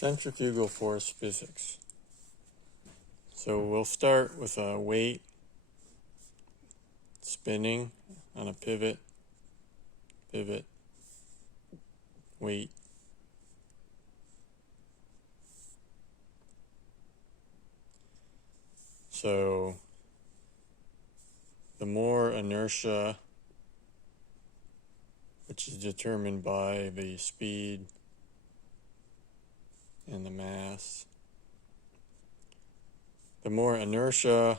Centrifugal force physics. So we'll start with a weight spinning on a pivot, weight. So the more inertia, which is determined by the speed and the mass, the more inertia,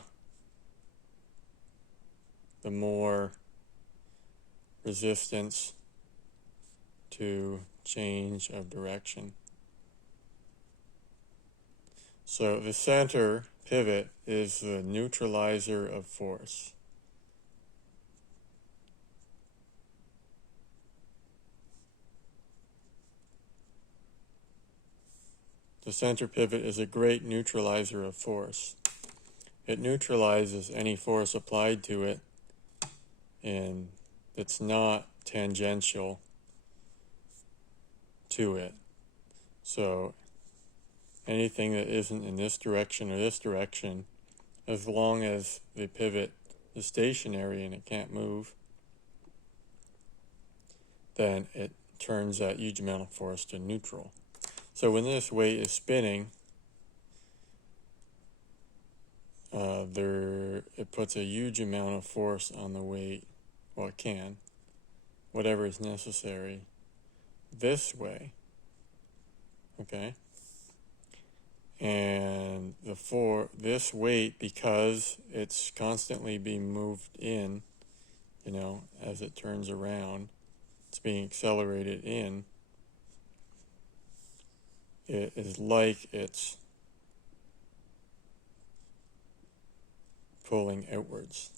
the more resistance to change of direction. So the center pivot is the neutralizer of force. The center pivot is a great neutralizer of force. It neutralizes any force applied to it, and it's not tangential to it. So anything that isn't in this direction or this direction, as long as the pivot is stationary and it can't move, then it turns that huge amount of force to neutral. So when this weight is spinning, it puts a huge amount of force on the weight. Well, it can, whatever is necessary, this way. Okay? And this weight, because it's constantly being moved in, as it turns around, it's being accelerated in. It is like it's pulling outwards.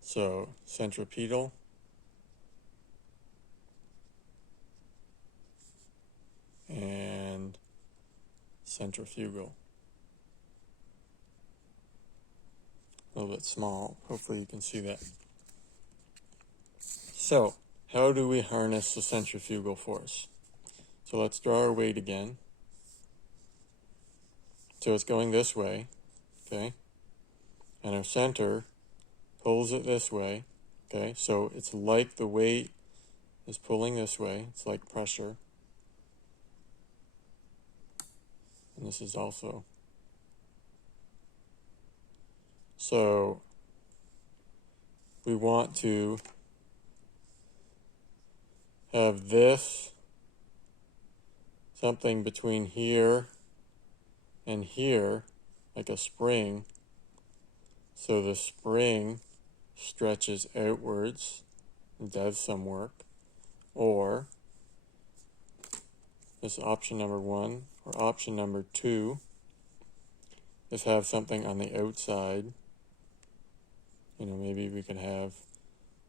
So centripetal and centrifugal. A little bit small. Hopefully you can see that. So, how do we harness the centrifugal force? So let's draw our weight again. So it's going this way, okay? And our center pulls it this way, okay? So it's like the weight is pulling this way. It's like pressure. And this is also. So we want to have this something between here and here, like a spring. So the spring stretches outwards and does some work. Or this option number 1, or option number 2 is have something on the outside. Maybe we could have,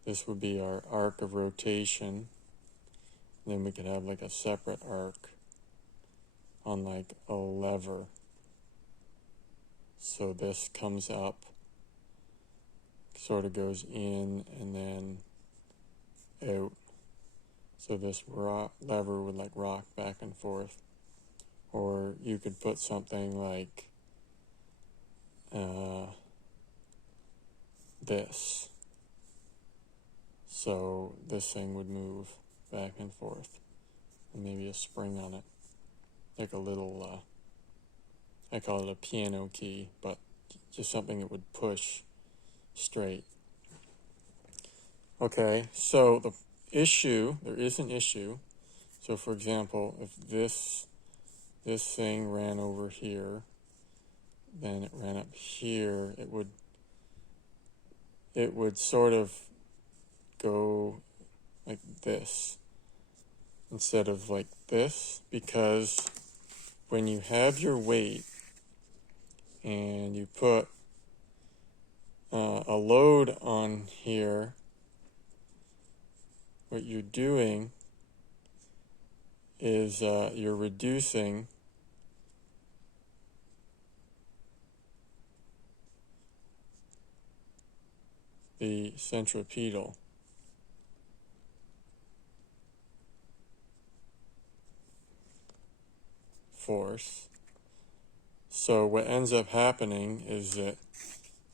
this would be our arc of rotation. And then we could have like a separate arc on like a lever. So this comes up, sort of goes in and then out. So this lever would like rock back and forth. Or you could put something like this. So this thing would move back and forth. And maybe a spring on it. Like a little, I call it a piano key, but just something that would push straight. Okay, so there is an issue. So for example, if this thing ran over here, then it ran up here, it would sort of go like this instead of like this, because when you have your weight and you put a load on here, what you're doing is you're reducing the centripetal. force. So what ends up happening is that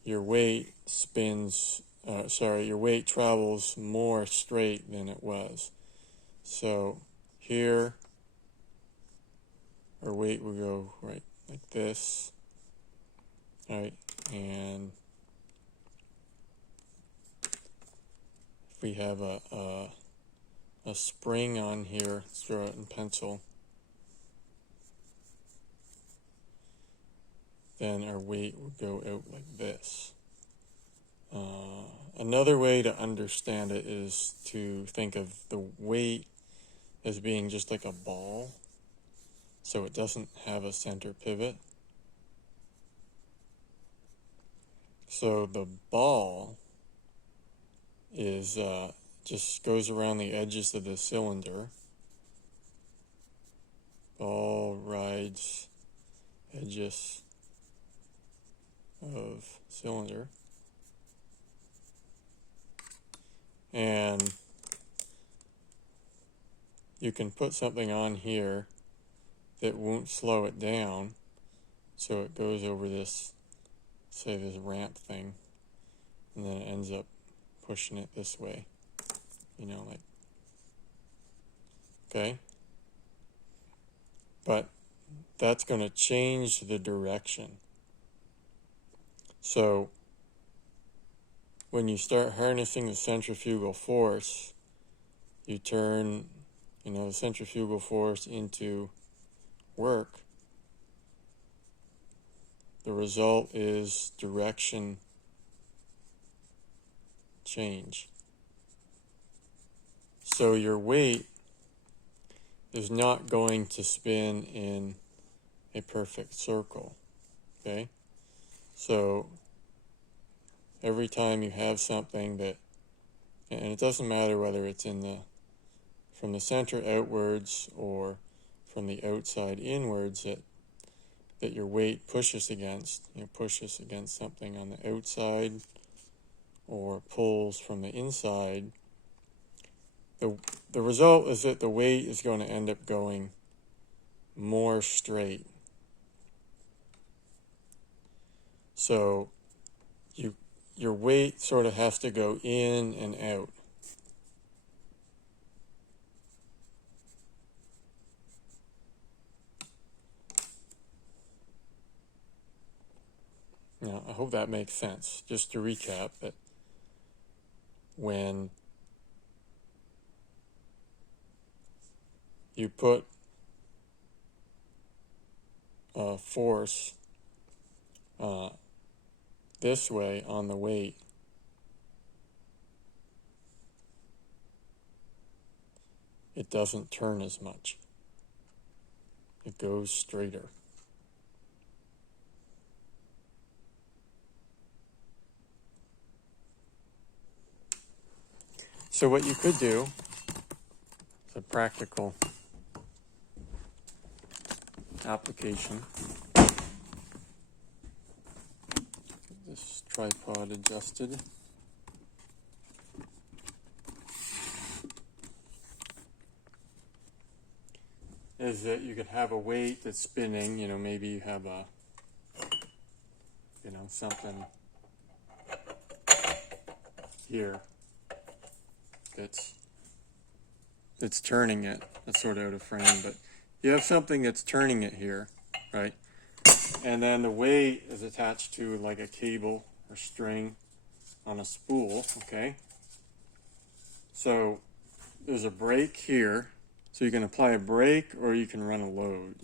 your weight your weight travels more straight than it was. So here, our weight will go right like this, right? And if we have a spring on here, let's draw it in pencil, then our weight would go out like this. Another way to understand it is to think of the weight as being just like a ball, so it doesn't have a center pivot. So the ball is just goes around the edges of the cylinder. Ball rides edges of cylinder. And you can put something on here that won't slow it down, so it goes over this, say, this ramp thing, and then it ends up pushing it this way, like, okay? But that's going to change the direction. So when you start harnessing the centrifugal force, you turn, the centrifugal force into work. The result is direction change. So your weight is not going to spin in a perfect circle, okay? So every time you have something that, and it doesn't matter whether it's from the center outwards or from the outside inwards that your weight pushes against, pushes against something on the outside or pulls from the inside, the result is that the weight is going to end up going more straight. So your weight sort of has to go in and out. Now, I hope that makes sense. Just to recap, that when you put a force this way on the weight, it doesn't turn as much. It goes straighter. So what you could do, is a practical application. Get this tripod adjusted. Is that you could have a weight that's spinning, maybe you have something here that's turning it. That's sort of out of frame, but you have something that's turning it here, right? And then the weight is attached to like a cable or string on a spool, okay? So there's a brake here. So you can apply a brake or you can run a load,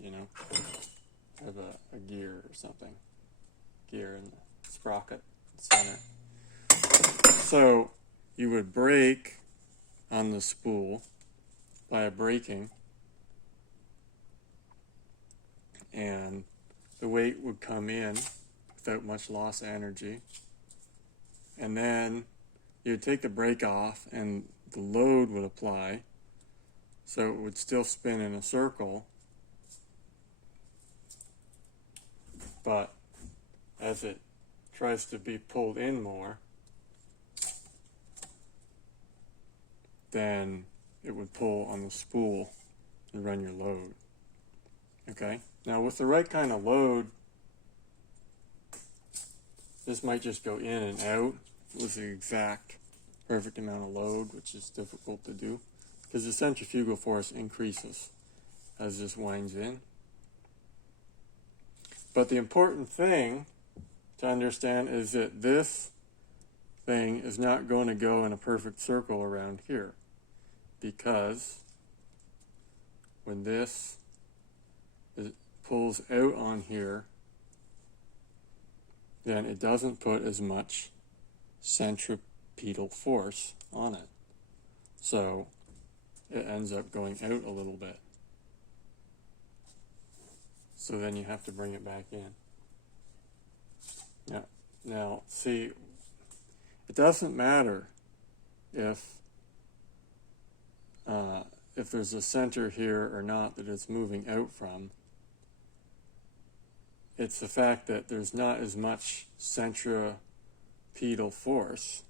have a gear or something. Gear in the sprocket center. So you would brake on the spool by a braking, and the weight would come in without much loss of energy. And then you'd take the brake off and the load would apply. So it would still spin in a circle, but as it tries to be pulled in more, then it would pull on the spool and run your load. Okay? Now with the right kind of load, this might just go in and out with the exact perfect amount of load, which is difficult to do because the centrifugal force increases as this winds in. But the important thing to understand is that this thing is not going to go in a perfect circle around here, because when this pulls out on here, then it doesn't put as much centripetal force on it. So it ends up going out a little bit. So then you have to bring it back in. Now see, it doesn't matter if there's a center here or not that it's moving out from. It's the fact that there's not as much centripetal force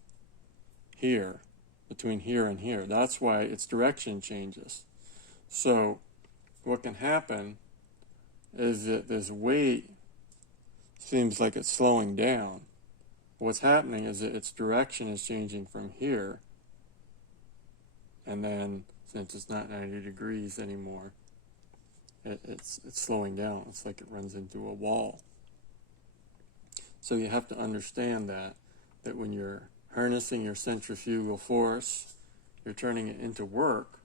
here, between here and here. That's why its direction changes. So what can happen is that this weight seems like it's slowing down. What's happening is that its direction is changing from here, and then since it's not 90 degrees anymore, it's slowing down. It's like it runs into a wall. So you have to understand that when you're harnessing your centrifugal force, you're turning it into work,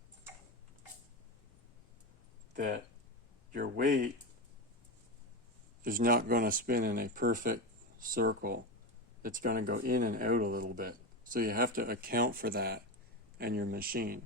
that your weight is not going to spin in a perfect circle. It's going to go in and out a little bit. So you have to account for that in your machine.